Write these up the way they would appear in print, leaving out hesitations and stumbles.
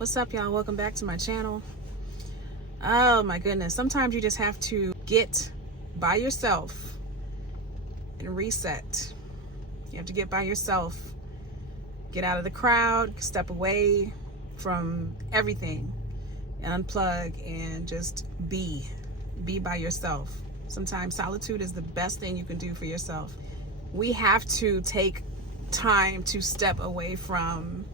What's up, y'all? Welcome back to my channel. Oh my goodness, sometimes you just have to get by yourself and reset. You have to get by yourself, get out of the crowd, step away from everything, and unplug and just be by yourself. Sometimes solitude is the best thing you can do for yourself. We have to take time to step away from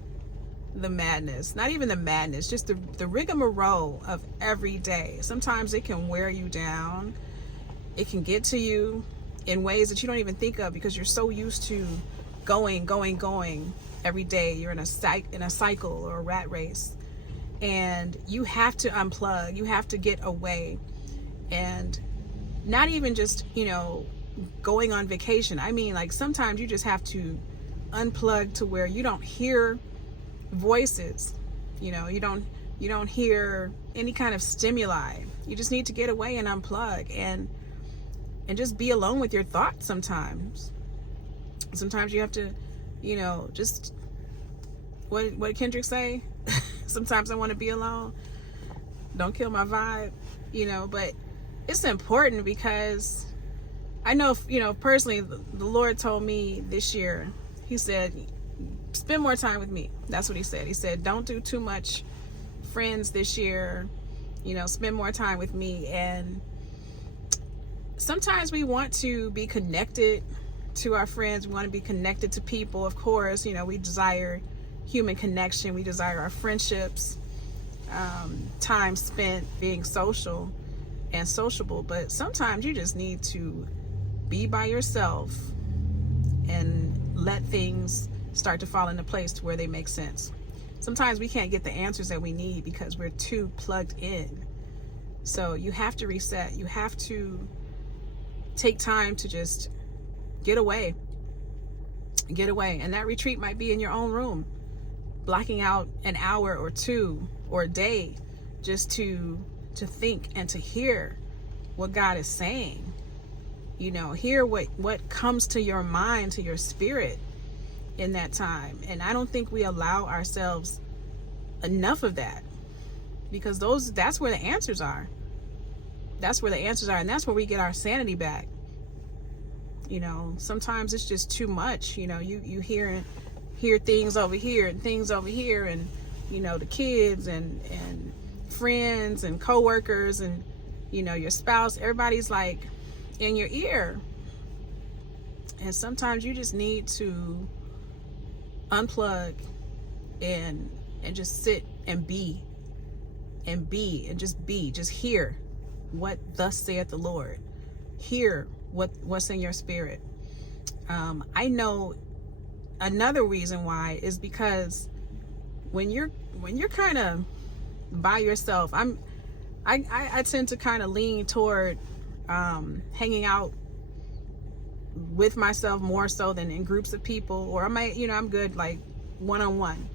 the madness, not even the madness, just the rigmarole of every day. Sometimes it can wear you down. It can get to you in ways that you don't even think of because you're so used to going every day. You're in a cycle or a rat race, and you have to unplug. You have to get away, and not even just going on vacation. I mean, like, sometimes you just have to unplug to where you don't hear voices, you don't hear any kind of stimuli. You just need to get away and unplug and just be alone with your thoughts. Sometimes you have to, just what did Kendrick say? Sometimes I want to be alone. Don't kill my vibe, but it's important because I know, personally, the Lord told me this year, he said, spend more time with me. That's what he said. He said, don't do too much friends this year, spend more time with me. And sometimes we want to be connected to our friends. We want to be connected to people. Of course, we desire human connection. We desire our friendships, time spent being social and sociable. But sometimes you just need to be by yourself and let things start to fall into place to where they make sense. Sometimes we can't get the answers that we need because we're too plugged in. So you have to reset. You have to take time to just get away. And that retreat might be in your own room, blocking out an hour or two or a day just to think and to hear what God is saying. Hear what comes to your mind, to your spirit in that time. And I don't think we allow ourselves enough of that, because that's where the answers are. That's where the answers are, and that's where we get our sanity back. Sometimes it's just too much. You hear things over here and things over here, and the kids and friends and coworkers and your spouse, everybody's like in your ear. And sometimes you just need to unplug and just sit and be and just hear what thus saith the Lord. Hear what's in your spirit. I know another reason why is because when you're kind of by yourself, I tend to kind of lean toward hanging out with myself more so than in groups of people. Or I might, I'm good like one-on-one,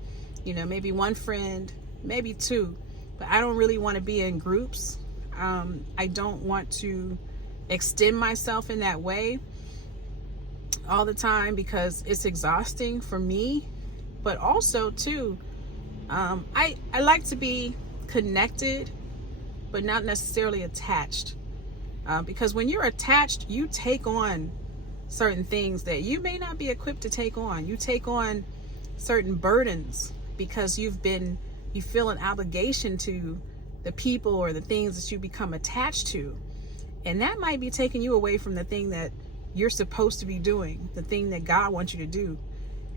maybe one friend, maybe two, but I don't really want to be in groups. I don't want to extend myself in that way all the time because it's exhausting for me. But also too, I like to be connected but not necessarily attached, because when you're attached, you take on certain things that you may not be equipped to take on. You take on certain burdens because you feel an obligation to the people or the things that you become attached to. And that might be taking you away from the thing that you're supposed to be doing, the thing that God wants you to do.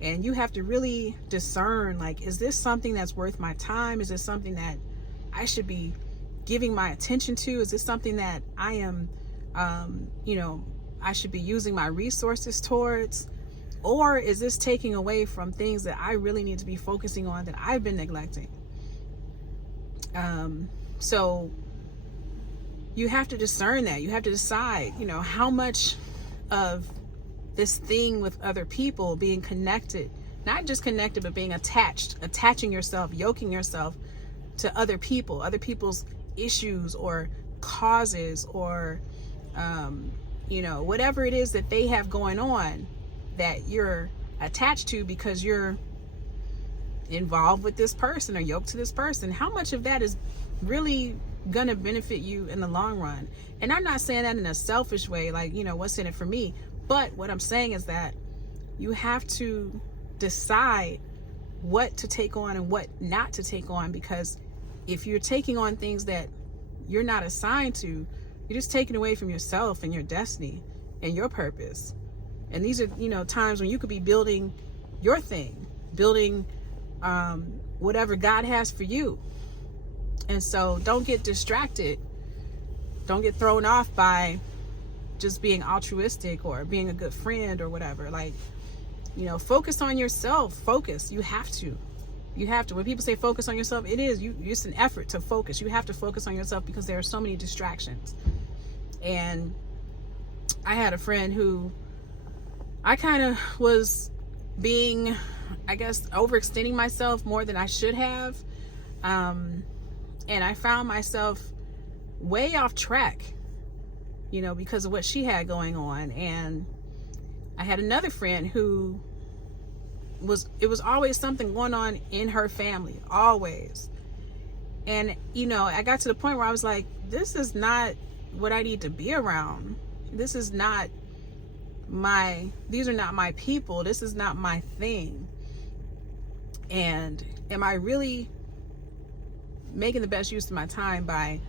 And you have to really discern, like, is this something that's worth my time? Is this something that I should be giving my attention to? Is this something that I am, I should be using my resources towards? Or is this taking away from things that I really need to be focusing on that I've been neglecting? So you have to discern that. You have to decide, how much of this thing with other people, being connected, not just connected, but being attaching yourself, yoking yourself to other people's issues or causes or, whatever it is that they have going on that you're attached to because you're involved with this person or yoked to this person, how much of that is really gonna benefit you in the long run? And I'm not saying that in a selfish way, like, what's in it for me, but what I'm saying is that you have to decide what to take on and what not to take on, because if you're taking on things that you're not assigned to, you're just taking away from yourself and your destiny and your purpose. And these are, times when you could be building your thing, building whatever God has for you. And so don't get distracted. Don't get thrown off by just being altruistic or being a good friend or whatever. Like, focus on yourself. Focus. You have to. When people say focus on yourself, it's an effort to focus. You have to focus on yourself because there are so many distractions. And I had a friend who I kind of was being, I guess, overextending myself more than I should have. And I found myself way off track, because of what she had going on. And I had another friend who it was always something going on in her family, always. And, I got to the point where I was like, this is not what I need to be around. These are not my people. This is not my thing. And am I really making the best use of my time by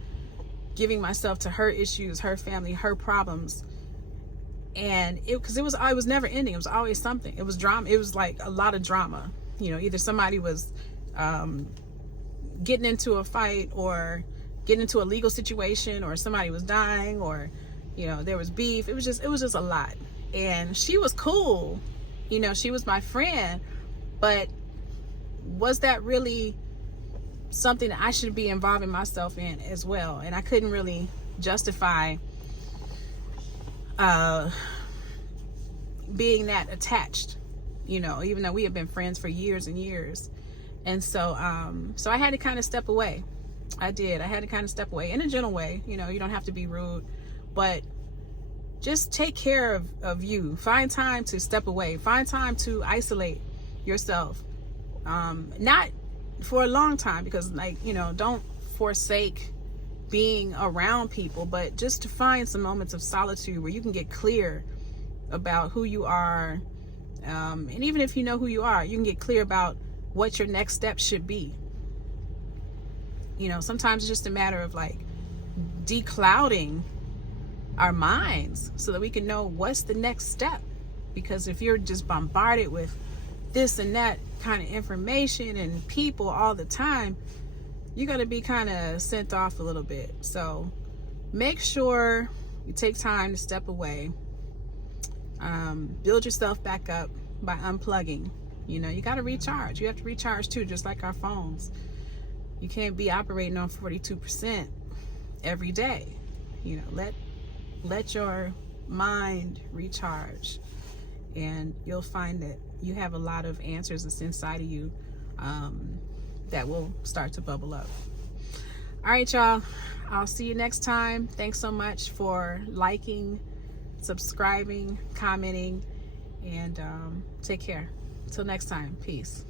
giving myself to her issues, her family, her problems? And it was never ending. It was always something. It was drama. It was like a lot of drama. Either somebody was getting into a fight or getting into a legal situation, or somebody was dying, or there was beef. It was just a lot. And she was cool. She was my friend, but was that really something that I should be involving myself in as well? And I couldn't really justify being that attached, even though we have been friends for years and years. And so I had to kind of step away. I had to kind of step away in a gentle way. You don't have to be rude, but just take care of you. Find time to step away. Find time to isolate yourself. Not for a long time, because don't forsake being around people, but just to find some moments of solitude where you can get clear about who you are. And even if you know who you are, you can get clear about what your next step should be. Sometimes it's just a matter of like declouding our minds so that we can know what's the next step. Because if you're just bombarded with this and that kind of information and people all the time, you're going to be kind of sent off a little bit. So make sure you take time to step away. Build yourself back up by unplugging. You got to recharge. You have to recharge too, just like our phones. You can't be operating on 42% every day. Let your mind recharge, and you'll find that you have a lot of answers that's inside of you that will start to bubble up. All right, y'all. I'll see you next time. Thanks so much for liking, subscribing, commenting, and take care. Till next time. Peace.